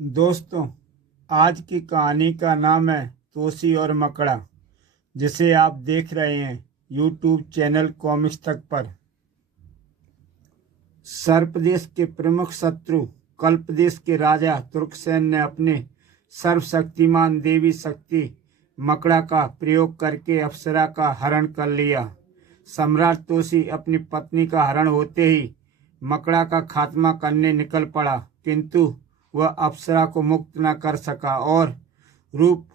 दोस्तों, आज की कहानी का नाम है तोसी और मकड़ा, जिसे आप देख रहे हैं यूट्यूब चैनल कॉमिक्स तक पर। सर्पदेश के प्रमुख शत्रु कल्पदेश के राजा तुर्कसेन ने अपने सर्वशक्तिमान देवी शक्ति मकड़ा का प्रयोग करके अप्सरा का हरण कर लिया। सम्राट तोसी अपनी पत्नी का हरण होते ही मकड़ा का खात्मा करने निकल पड़ा, किंतु वह अप्सरा को मुक्त न कर सका और रूप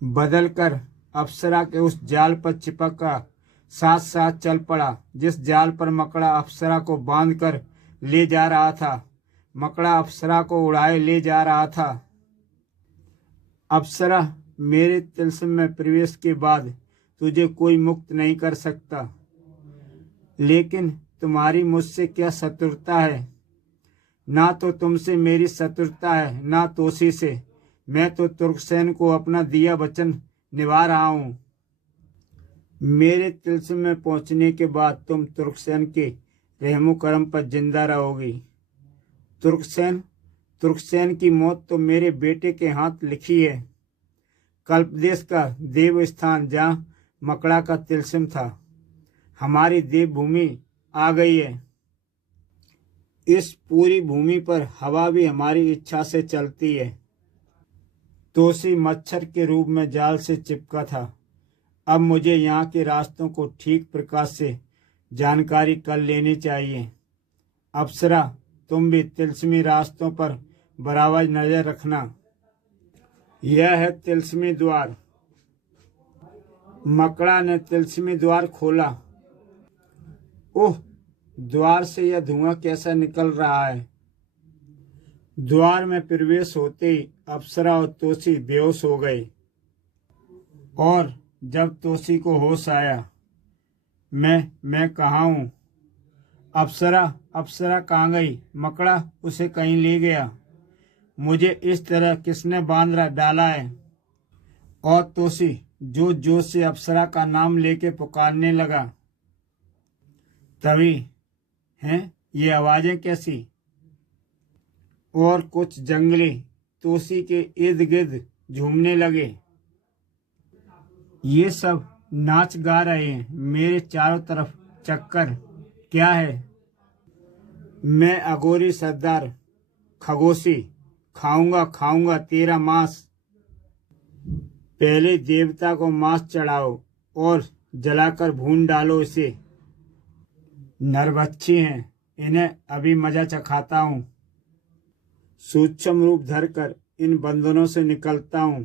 बदलकर अप्सरा के उस जाल पर चिपक कर साथ साथ चल पड़ा जिस जाल पर मकड़ा अप्सरा को बांधकर ले जा रहा था। मकड़ा अप्सरा को उड़ाए ले जा रहा था। अप्सरा, मेरे तिलस्म में प्रवेश के बाद तुझे कोई मुक्त नहीं कर सकता, लेकिन तुम्हारी मुझसे क्या शत्रुता है? ना तो तुमसे मेरी शत्रुता है, ना तोसी से। मैं तो तुर्कसेन को अपना दिया वचन निभा रहा हूँ। मेरे तिलस्म में पहुंचने के बाद तुम तुर्कसेन के रहमो करम पर जिंदा रहोगी। तुर्कसेन की मौत तो मेरे बेटे के हाथ लिखी है। कल्पदेश का देव स्थान जहाँ मकड़ा का तिलस्म था, हमारी देवभूमि आ गई है। इस पूरी भूमि पर हवा भी हमारी इच्छा से चलती है। तोसी मच्छर के रूप में जाल से चिपका था। अब मुझे यहाँ के रास्तों को ठीक प्रकार से जानकारी कर लेनी चाहिए। अप्सरा, तुम भी तिलस्मी रास्तों पर बराबर नजर रखना। यह है तिलस्मी द्वार। मकड़ा ने तिलस्मी द्वार खोला। ओह, द्वार से यह धुआं कैसा निकल रहा है? द्वार में प्रवेश होते ही अप्सरा और तोसी बेहोश हो गए, और जब तोसी को होश आया, मैं कहाँ हूँ? अप्सरा कहाँ गई? मकड़ा उसे कहीं ले गया। मुझे इस तरह किसने बांध डाला है? और तोसी जोर जोर से अप्सरा का नाम लेके पुकारने लगा। तभी हैं ये आवाजें कैसी? और कुछ जंगली तोसी के इर्द गिर्द झूमने लगे। ये सब नाच गा रहे हैं। मेरे चारों तरफ चक्कर क्या है? मैं अघोरी सरदार खगोशी खाऊंगा तेरा मांस। पहले देवता को मांस चढ़ाओ और जलाकर भून डालो इसे। नरभक्षी हैं, इन्हें अभी मजा चखाता हूँ। सूक्ष्म रूप धरकर इन बंधनों से निकलता हूँ।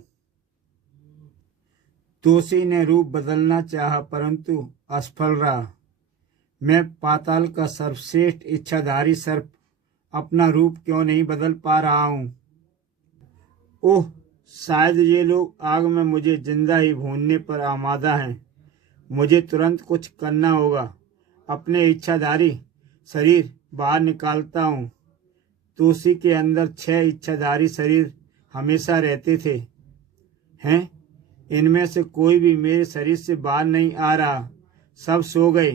तोसी ने रूप बदलना चाहा, परंतु असफल रहा। मैं पाताल का सर्वश्रेष्ठ इच्छाधारी सर्प अपना रूप क्यों नहीं बदल पा रहा हूँ? ओह, शायद ये लोग आग में मुझे जिंदा ही भूनने पर आमादा हैं। मुझे तुरंत कुछ करना होगा। अपने इच्छाधारी शरीर बाहर निकालता हूँ। तोसी के अंदर 6 इच्छाधारी शरीर हमेशा रहते थे। हैं, इनमें से कोई भी मेरे शरीर से बाहर नहीं आ रहा। सब सो गए।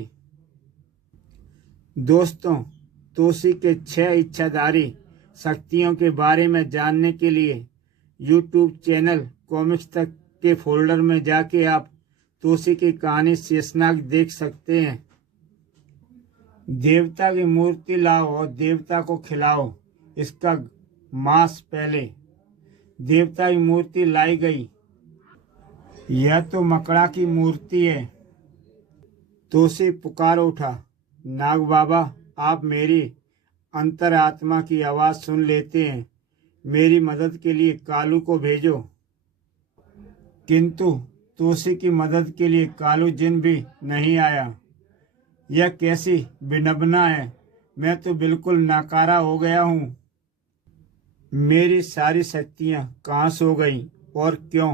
दोस्तों, तोसी के 6 इच्छाधारी शक्तियों के बारे में जानने के लिए यूट्यूब चैनल कॉमिक्स तक के फोल्डर में जाके आप तोसी की कहानी शेषनाग देख सकते हैं। देवता की मूर्ति लाओ और देवता को खिलाओ इसका मांस। पहले देवता की मूर्ति लाई गई। यह तो मकड़ा की मूर्ति है। तोसी पुकार उठा, नाग बाबा, आप मेरी अंतरात्मा की आवाज सुन लेते हैं। मेरी मदद के लिए कालू को भेजो। किंतु तोसी की मदद के लिए कालू जिन भी नहीं आया। यह कैसी विडंबना है? मैं तो बिल्कुल नाकारा हो गया हूँ। मेरी सारी शक्तियाँ कहाँ सो गई और क्यों?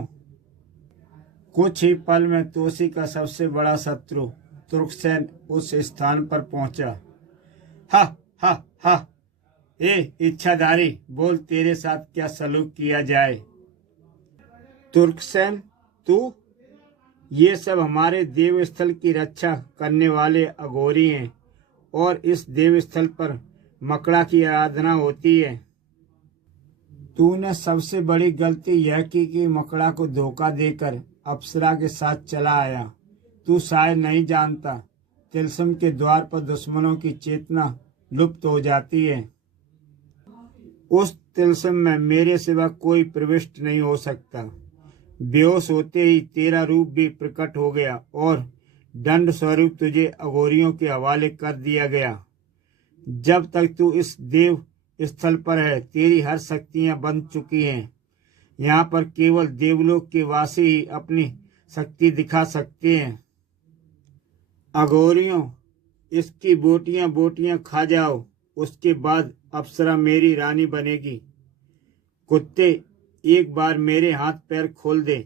कुछ ही पल में तोसी का सबसे बड़ा शत्रु तुर्कसेन उस स्थान पर पहुंचा। हा हा हा, ए इच्छाधारी, बोल तेरे साथ क्या सलूक किया जाए? तुर्कसेन, तू? ये सब हमारे देवस्थल की रक्षा करने वाले अघोरी हैं और इस देवस्थल पर मकड़ा की आराधना होती है। तूने सबसे बड़ी गलती यह की कि मकड़ा को धोखा देकर अप्सरा के साथ चला आया। तू शायद नहीं जानता, तिलस्म के द्वार पर दुश्मनों की चेतना लुप्त हो जाती है। उस तिलस्म में मेरे सिवा कोई प्रविष्ट नहीं हो सकता। बेहोश होते ही तेरा रूप भी प्रकट हो गया और दंड स्वरूप तुझे अघोरियों के हवाले कर दिया गया। जब तक तू इस देव स्थल पर है, तेरी हर शक्तियां बंध चुकी हैं। यहाँ पर केवल देवलोक के वासी ही अपनी शक्ति दिखा सकते हैं। अघोरियों, इसकी बोटियां बोटियां खा जाओ, उसके बाद अप्सरा मेरी रानी बनेगी। कुत्ते, एक बार मेरे हाथ पैर खोल दे,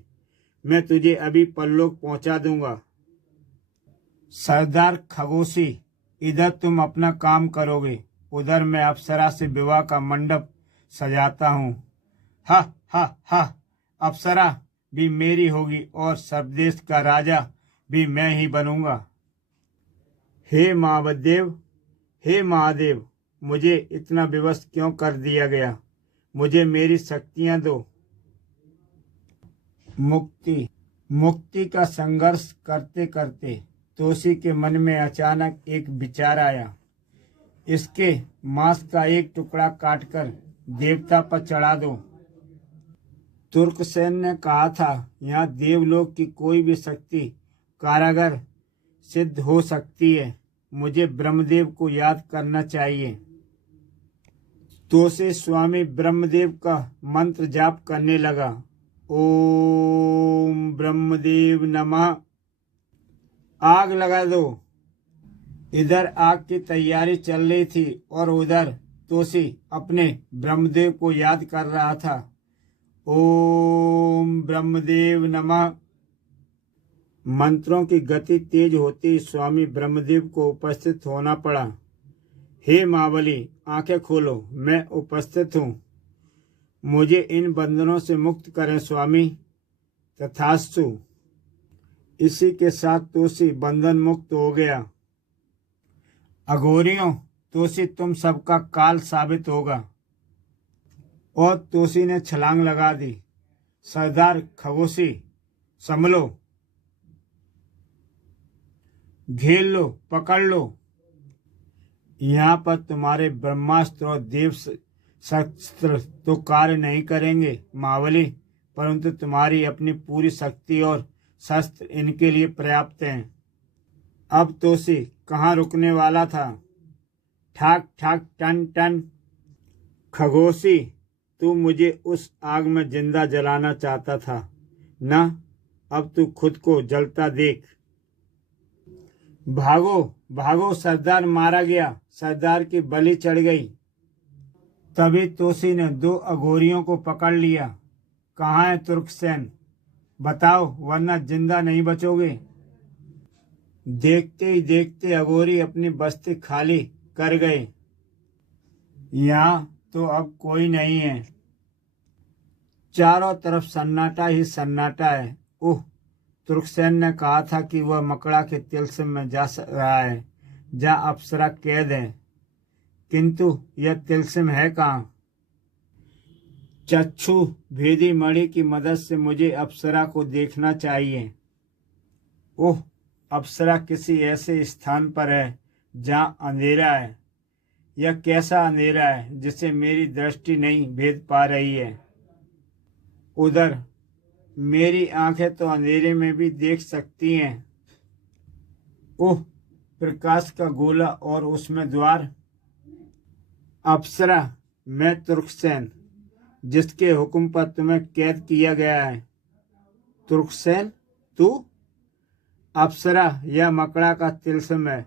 मैं तुझे अभी परलोक पहुंचा दूंगा। सरदार खगोशी, इधर तुम अपना काम करोगे, उधर मैं अप्सरा से विवाह का मंडप सजाता हूँ। हा हा हा, अप्सरा भी मेरी होगी और सर्वदेश का राजा भी मैं ही बनूंगा। हे महादेव, हे महादेव, मुझे इतना विवश क्यों कर दिया गया? मुझे मेरी शक्तियां दो। मुक्ति का संघर्ष करते करते तोसी के मन में अचानक एक विचार आया। इसके मांस का एक टुकड़ा काटकर देवता पर चढ़ा दो। तुर्कसेन ने कहा था, यहाँ देवलोक की कोई भी शक्ति कारागर सिद्ध हो सकती है। मुझे ब्रह्मदेव को याद करना चाहिए। तो से स्वामी ब्रह्मदेव का मंत्र जाप करने लगा। ओम ब्रह्मदेव नमः। आग लगा दो। इधर आग की तैयारी चल रही थी और उधर तोसी अपने ब्रह्मदेव को याद कर रहा था। ओम ब्रह्मदेव नमः। मंत्रों की गति तेज होती स्वामी ब्रह्मदेव को उपस्थित होना पड़ा। हे महाबली, आंखें खोलो, मैं उपस्थित हूँ। मुझे इन बंधनों से मुक्त करें स्वामी। तथास्तु। इसी के साथ तोसी बंधन मुक्त हो गया। अघोरियों, तोसी तुम सबका काल साबित होगा। और तोसी ने छलांग लगा दी। सरदार खगोशी, संभलो, घेर लो, पकड़ लो। यहाँ पर तुम्हारे ब्रह्मास्त्र और देव शस्त्र तो कार्य नहीं करेंगे महाबली, परंतु तुम्हारी अपनी पूरी शक्ति और शस्त्र इनके लिए पर्याप्त हैं। अब तोसी कहाँ रुकने वाला था? ठाक ठाक टन टन। खगोशी, तू मुझे उस आग में जिंदा जलाना चाहता था ना? अब तू खुद को जलता देख। भागो भागो, सरदार मारा गया। सरदार की बलि चढ़ गई। तभी तोसी ने दो अघोरियों को पकड़ लिया। कहाँ है तुर्कसेन? बताओ, वरना जिंदा नहीं बचोगे। देखते ही देखते अघोरी अपनी बस्ती खाली कर गए। यहाँ तो अब कोई नहीं है। चारों तरफ सन्नाटा ही सन्नाटा है। ओह, तुर्कसेन ने कहा था कि वह मकड़ा के तिलस्म में जा रहा है, जहाँ अप्सरा कैद है, किंतु यह तिलस्म है कहाँ? चक्षु भेदी मणि की मदद से मुझे अप्सरा को देखना चाहिए। ओह, अप्सरा किसी ऐसे स्थान पर है जहाँ अंधेरा है। यह कैसा अंधेरा है जिसे मेरी दृष्टि नहीं भेद पा रही है? उधर मेरी आंखें तो अंधेरे में भी देख सकती हैं। ओह, प्रकाश का गोला और उसमें द्वार। अप्सरा, मैं तुर्कसेन, जिसके हुक्म पर तुम्हें कैद किया गया है। तुर्कसेन, तू? अप्सरा, यह मकड़ा का तिलस्म है,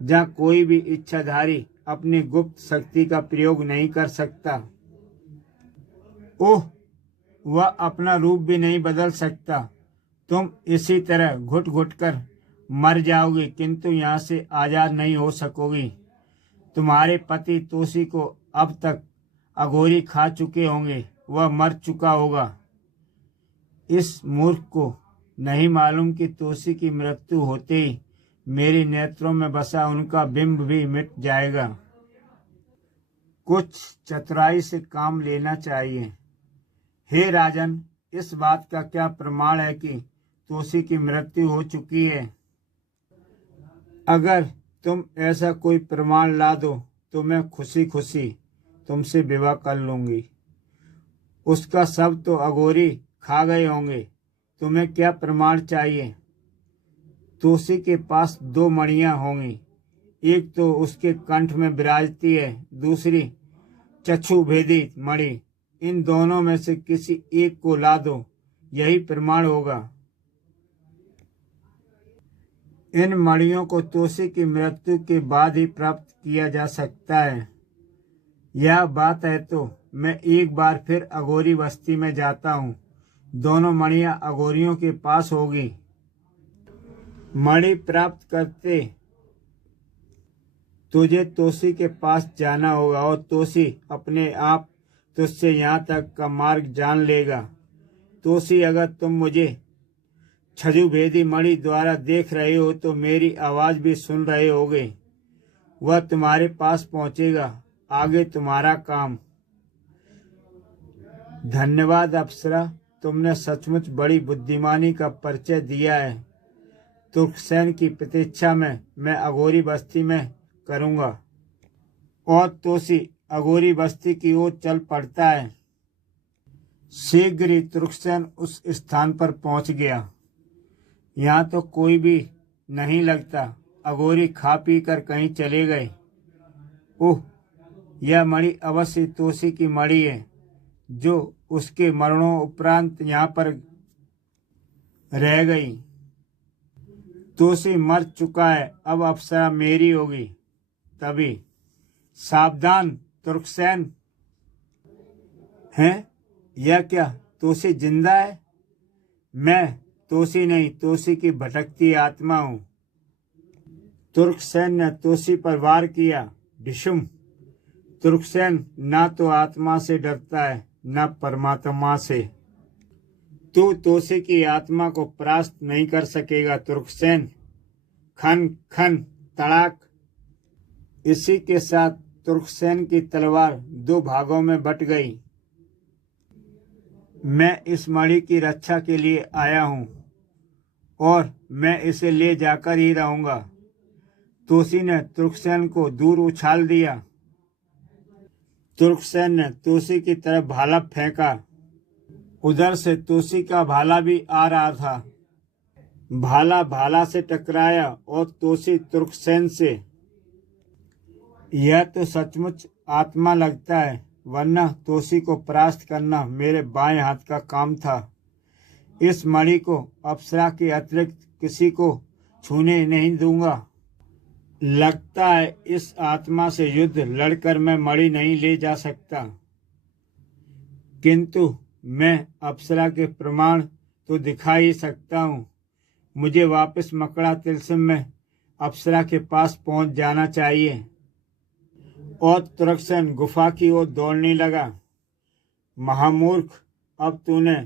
जहाँ कोई भी इच्छाधारी अपनी गुप्त शक्ति का प्रयोग नहीं कर सकता। ओह, वह अपना रूप भी नहीं बदल सकता। तुम इसी तरह घुट घुट कर मर जाओगी, किंतु यहाँ से आजाद नहीं हो सकोगी। तुम्हारे पति तोसी को अब तक अघोरी खा चुके होंगे, वह मर चुका होगा। इस मूर्ख को नहीं मालूम कि तोसी की मृत्यु होते ही मेरे नेत्रों में बसा उनका बिंब भी मिट जाएगा। कुछ चतुराई से काम लेना चाहिए। हे राजन, इस बात का क्या प्रमाण है कि तोसी की मृत्यु हो चुकी है? अगर तुम ऐसा कोई प्रमाण ला दो तो मैं खुशी खुशी तुमसे विवाह कर लूंगी। उसका सब तो अघोरी खा गए होंगे। तुम्हें क्या प्रमाण चाहिए? तोसी के पास 2 मणियां होंगी, एक तो उसके कंठ में विराजती है, दूसरी चक्षु भेदी मणि। इन दोनों में से किसी एक को ला दो, यही प्रमाण होगा। इन मणियों को तोसी की मृत्यु के बाद ही प्राप्त किया जा सकता है। यह बात है तो मैं एक बार फिर अघोरी बस्ती में जाता हूँ। दोनों मणियां अघोरियों के पास होगी। मणि प्राप्त करते तुझे तोसी के पास जाना होगा और तोसी अपने आप तुझसे यहाँ तक का मार्ग जान लेगा। तोसी, अगर तुम मुझे छजुभेदी मणि द्वारा देख रहे हो तो मेरी आवाज भी सुन रहे होगे। वह तुम्हारे पास पहुंचेगा। आगे तुम्हारा काम। धन्यवाद अप्सरा, तुमने सचमुच बड़ी बुद्धिमानी का परिचय दिया है। तुर्कसेन की प्रतीक्षा में मैं अघोरी बस्ती में करूंगा। और तोसी अघोरी बस्ती की ओर चल पड़ता है। शीघ्र ही तुर्कसेन उस स्थान पर पहुंच गया। यहाँ तो कोई भी नहीं लगता। अघोरी खा पी कर कहीं चले गए। ओह, यह मणि अवश्य तोसी की मणि है, जो उसके मरणों उपरांत यहाँ पर रह गई। तोसी मर चुका है, अब अप्सरा मेरी होगी। तभी, सावधान तुर्कसेन। हैं? यह क्या तोसी जिंदा है? मैं तोसी नहीं, तोसी की भटकती आत्मा हूँ। तुर्कसेन ने तोसी पर वार किया। डिशुम। तुर्कसेन ना तो आत्मा से डरता है न परमात्मा से। तू तोसी की आत्मा को परास्त नहीं कर सकेगा तुर्कसेन। खन खन तड़ाक। इसी के साथ तुर्कसेन की तलवार 2 भागों में बट गई। मैं इस मणि की रक्षा के लिए आया हूँ और मैं इसे ले जाकर ही रहूंगा। तोसी ने तुर्कसेन को दूर उछाल दिया। तुर्कसेन ने तोसी की तरफ भाला फेंका। उधर से तोसी का भाला भी आ रहा था। भाला भाला से टकराया और तोसी तुर्कसेन से। यह तो सचमुच आत्मा लगता है, वरना तोसी को परास्त करना मेरे बाएं हाथ का काम था। इस मणि को अप्सरा के अतिरिक्त किसी को छूने नहीं दूंगा। लगता है इस आत्मा से युद्ध लड़कर मैं मणि नहीं ले जा सकता, किंतु मैं अप्सरा के प्रमाण तो दिखा ही सकता हूँ। मुझे वापस मकड़ा तिलस्म में अप्सरा के पास पहुंच जाना चाहिए। और तुर्कसेन गुफा की ओर दौड़ने लगा। महामूर्ख, अब तूने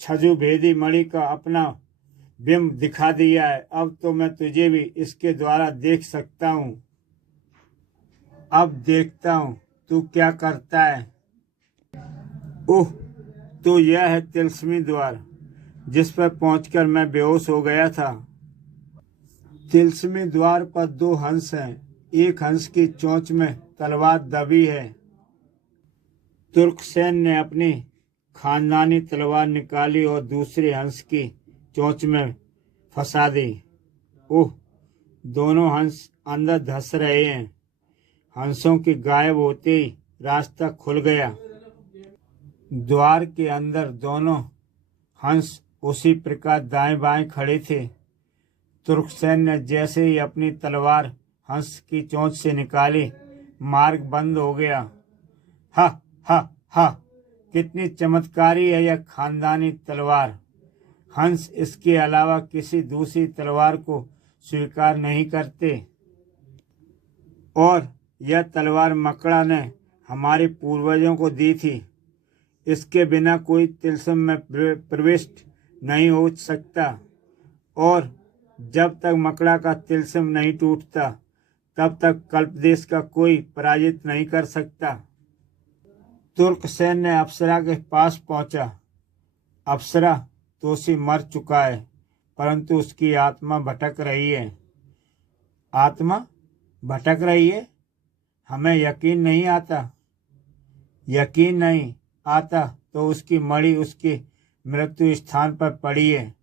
छजुभेदी मणि का अपना बिंब दिखा दिया है। अब तो मैं तुझे भी इसके द्वारा देख सकता हूँ। अब देखता हूँ तू क्या करता है। ओह, तो यह है तिलस्मी द्वार, जिस पर पहुंचकर मैं बेहोश हो गया था। तिलस्मी द्वार पर 2 हंस हैं। एक हंस की चोंच में तलवार दबी है। तुर्कसेन ने अपनी खानदानी तलवार निकाली और दूसरे हंस की चोंच में फंसा दी। ओह, दोनों हंस अंदर धंस रहे हैं। हंसों के गायब होते ही रास्ता खुल गया। द्वार के अंदर दोनों हंस उसी प्रकार दाएं बाएं खड़े थे। तुर्कसेन ने जैसे ही अपनी तलवार हंस की चोंच से निकाली, मार्ग बंद हो गया। हा हा हा, कितनी चमत्कारी है यह खानदानी तलवार। हंस इसके अलावा किसी दूसरी तलवार को स्वीकार नहीं करते। और यह तलवार मकड़ा ने हमारे पूर्वजों को दी थी। इसके बिना कोई तिलस्म में प्रविष्ट नहीं हो सकता। और जब तक मकड़ा का तिलस्म नहीं टूटता, तब तक कल्पदेश का कोई पराजित नहीं कर सकता। तुर्कसेन ने अप्सरा के पास पहुंचा। अप्सरा, तोसी मर चुका है, परंतु उसकी आत्मा भटक रही है। आत्मा भटक रही है? हमें यकीन नहीं आता। यकीन नहीं आता तो उसकी मणि उसके मृत्यु स्थान पर पड़ी है।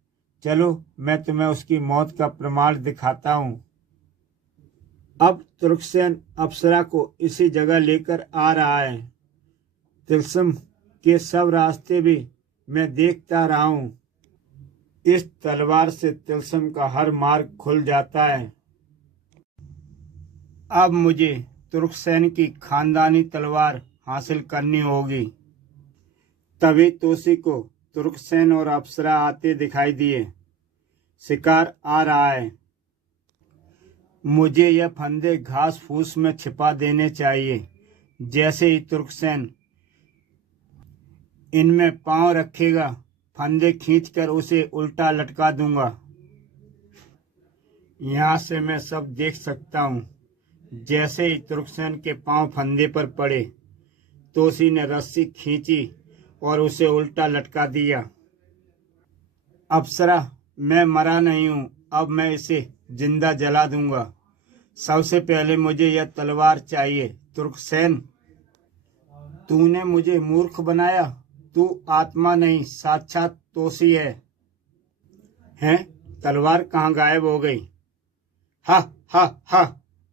चलो, मैं तुम्हें उसकी मौत का प्रमाण दिखाता हूँ। अब तुर्कसेन अप्सरा को इसी जगह लेकर आ रहा है। तिलस्म के सब रास्ते भी मैं देखता रहा हूँ। इस तलवार से तिलस्म का हर मार्ग खुल जाता है। अब मुझे तुर्कसेन की खानदानी तलवार हासिल करनी होगी। तभी तोसी को तुर्कसेन और अप्सरा आते दिखाई दिए। शिकार आ रहा है। मुझे यह फंदे घास फूस में छिपा देने चाहिए। जैसे ही तुर्कसेन इनमें पांव रखेगा, फंदे खींचकर उसे उल्टा लटका दूंगा। यहाँ से मैं सब देख सकता हूँ। जैसे ही तुर्कसेन के पांव फंदे पर पड़े, तोसी ने रस्सी खींची और उसे उल्टा लटका दिया। अप्सरा, मैं मरा नहीं हूँ, अब मैं इसे जिंदा जला दूंगा। सबसे पहले मुझे यह तलवार चाहिए। तुर्कसेन, तूने मुझे मूर्ख बनाया। तू आत्मा नहीं, साक्षात तोसी है। हैं? तलवार कहाँ गायब हो गई? हा हा हा!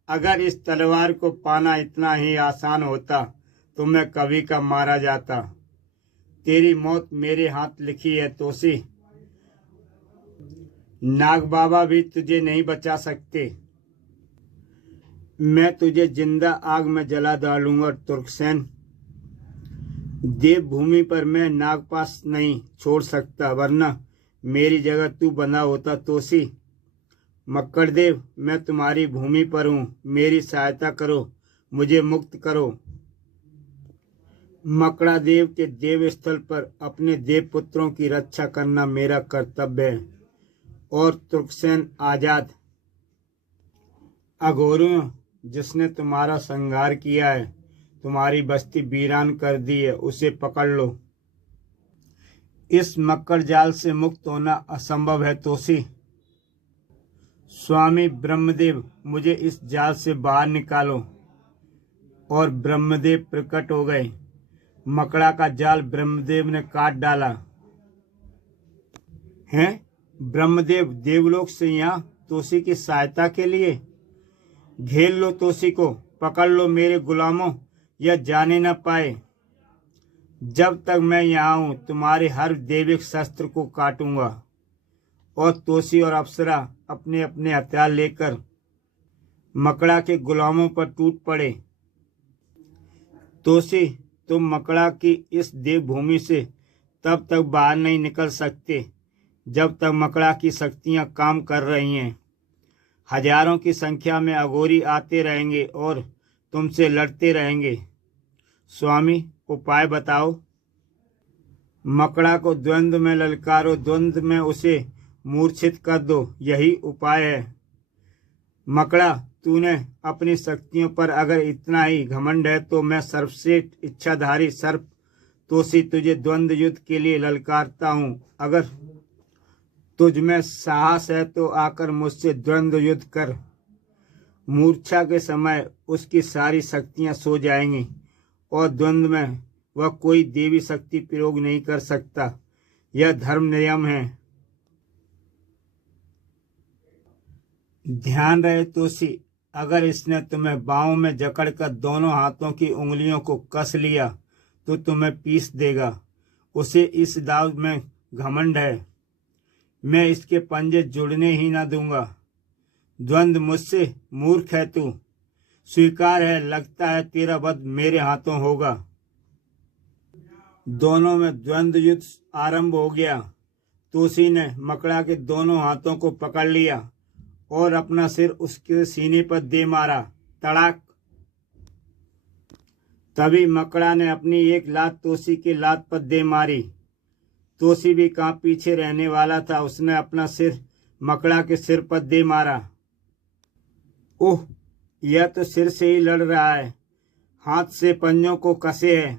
अगर इस तलवार को पाना इतना ही आसान होता तो मैं कभी का मारा जाता। तेरी मौत मेरे हाथ लिखी है तोसी। नाग बाबा भी तुझे नहीं बचा सकते। मैं तुझे जिंदा आग में जला डालूंगा तुर्कसेन। देवभूमि पर मैं नागपाश नहीं छोड़ सकता, वरना मेरी जगह तू बना होता तोसी। मक्कड़देव, मैं तुम्हारी भूमि पर हूँ, मेरी सहायता करो, मुझे मुक्त करो। मकड़ा देव के देव स्थल पर अपने देव पुत्रों की रक्षा करना मेरा कर्तव्य है। और तुर्कसेन आजाद। अघोरियों, जिसने तुम्हारा संहार किया है, तुम्हारी बस्ती वीरान कर दी है, उसे पकड़ लो। इस मक्कड़ जाल से मुक्त होना असंभव है तोसी। स्वामी ब्रह्मदेव, मुझे इस जाल से बाहर निकालो। और ब्रह्मदेव प्रकट हो गए। मकड़ा का जाल ब्रह्मदेव ने काट डाला। हैं? ब्रह्मदेव देवलोक से यहाँ तोसी की सहायता के लिए? घेर लो तोसी को, पकड़ लो मेरे गुलामों, यह जाने न पाए। जब तक मैं यहाँ हूँ, तुम्हारे हर दैविक शस्त्र को काटूंगा। और तोसी और अप्सरा अपने अपने हथियार लेकर मकड़ा के गुलामों पर टूट पड़े। तोसी, तुम मकड़ा की इस देवभूमि से तब तक बाहर नहीं निकल सकते जब तक मकड़ा की शक्तियां काम कर रही हैं। हजारों की संख्या में अघोरी आते रहेंगे और तुमसे लड़ते रहेंगे। स्वामी, उपाय बताओ। मकड़ा को द्वंद्व में ललकारो, द्वंद्व में उसे मूर्छित कर दो, यही उपाय है। मकड़ा, तूने अपनी शक्तियों पर अगर इतना ही घमंड है तो मैं सर्वश्रेष्ठ इच्छाधारी सर्प तोसी तुझे द्वंद्व युद्ध के लिए ललकारता हूँ। अगर तुझ में साहस है तो आकर मुझसे द्वंद्व युद्ध कर। मूर्छा के समय उसकी सारी शक्तियां सो जाएंगी और द्वंद्व में वह कोई देवी शक्ति प्रयोग नहीं कर सकता। यह धर्म नियम है। ध्यान रहे तोसी, अगर इसने तुम्हें बाहों में जकड़कर दोनों हाथों की उंगलियों को कस लिया तो तुम्हें पीस देगा। उसे इस दाव में घमंड है। मैं इसके पंजे जुड़ने ही न दूंगा। द्वंद्व मुझसे, मूर्ख है तू। स्वीकार है, लगता है तेरा वध मेरे हाथों होगा। दोनों में द्वंद्व युद्ध आरंभ हो गया। तोसी ने मकड़ा के दोनों हाथों को पकड़ लिया और अपना सिर उसके सीने पर दे मारा। तड़ाक! तभी मकड़ा ने अपनी एक लात तोसी की लात पर दे मारी। तोसी भी कहाँ पीछे रहने वाला था, उसने अपना सिर मकड़ा के सिर पर दे मारा। ओह, यह तो सिर से ही लड़ रहा है, हाथ से पंजों को कसे है।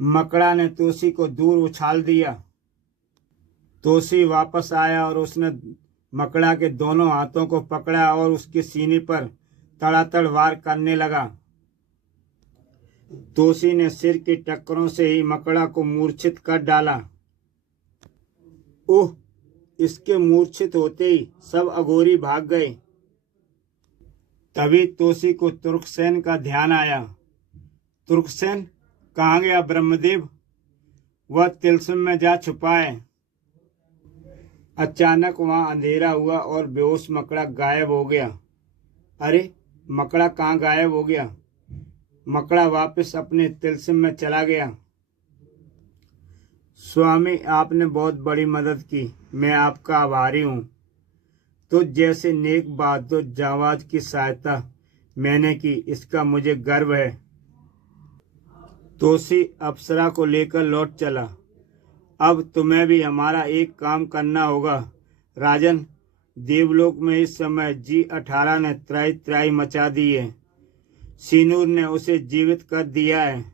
मकड़ा ने तोसी को दूर उछाल दिया। तोसी वापस आया और उसने मकड़ा के दोनों हाथों को पकड़ा और उसके सीने पर तड़ातड़ वार करने लगा। तोसी ने सिर की टक्करों से ही मकड़ा को मूर्छित कर डाला। ओह! इसके मूर्छित होते ही सब अघोरी भाग गए। तभी तोसी को तुर्कसेन का ध्यान आया। तुर्कसेन, कहाँ गया ब्रह्मदेव? वह तिलस्म में जा छुपा है। अचानक वहां अंधेरा हुआ और बेहोश मकड़ा गायब हो गया। अरे, मकड़ा कहाँ गायब हो गया? मकड़ा वापस अपने तिलस्म में चला गया। स्वामी, आपने बहुत बड़ी मदद की, मैं आपका आभारी हूँ। तो जैसे नेक बहादुर जावाज की सहायता मैंने की, इसका मुझे गर्व है। तोसी अप्सरा को लेकर लौट चला। अब तुम्हें भी हमारा एक काम करना होगा राजन। देवलोक में इस समय G18 ने त्राई त्राई मचा दी है। सीनूर ने उसे जीवित कर दिया है।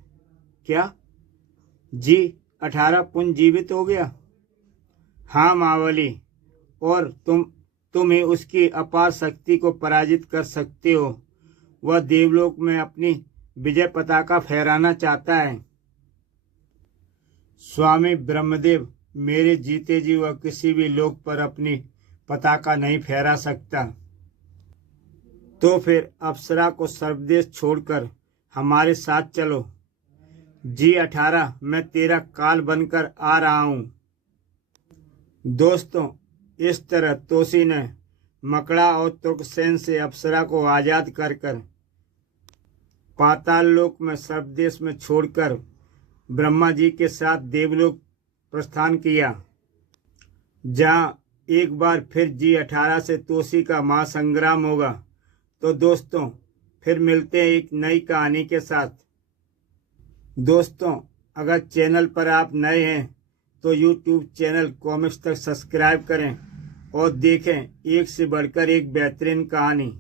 क्या? G18 पुनः जीवित हो गया? हाँ महाबली, और तुम ही उसकी अपार शक्ति को पराजित कर सकते हो। वह देवलोक में अपनी विजय पताका फहराना चाहता है। स्वामी ब्रह्मदेव, मेरे जीते जी वह किसी भी लोक पर अपनी पताका नहीं फहरा सकता। तो फिर अप्सरा को सर्वदेश छोड़कर हमारे साथ चलो। G18, मैं तेरा काल बनकर आ रहा हूँ। दोस्तों, इस तरह तोसी ने मकड़ा और तुर्कसेन से अप्सरा को आजाद कर पाताल लोक में सर्वदेश में छोड़कर ब्रह्मा जी के साथ देवलोक प्रस्थान किया, जहाँ एक बार फिर G18 से तोसी का महासंग्राम होगा। तो दोस्तों, फिर मिलते हैं एक नई कहानी के साथ। दोस्तों, अगर चैनल पर आप नए हैं तो YouTube चैनल कॉमिक्स तक सब्सक्राइब करें और देखें एक से बढ़कर एक बेहतरीन कहानी।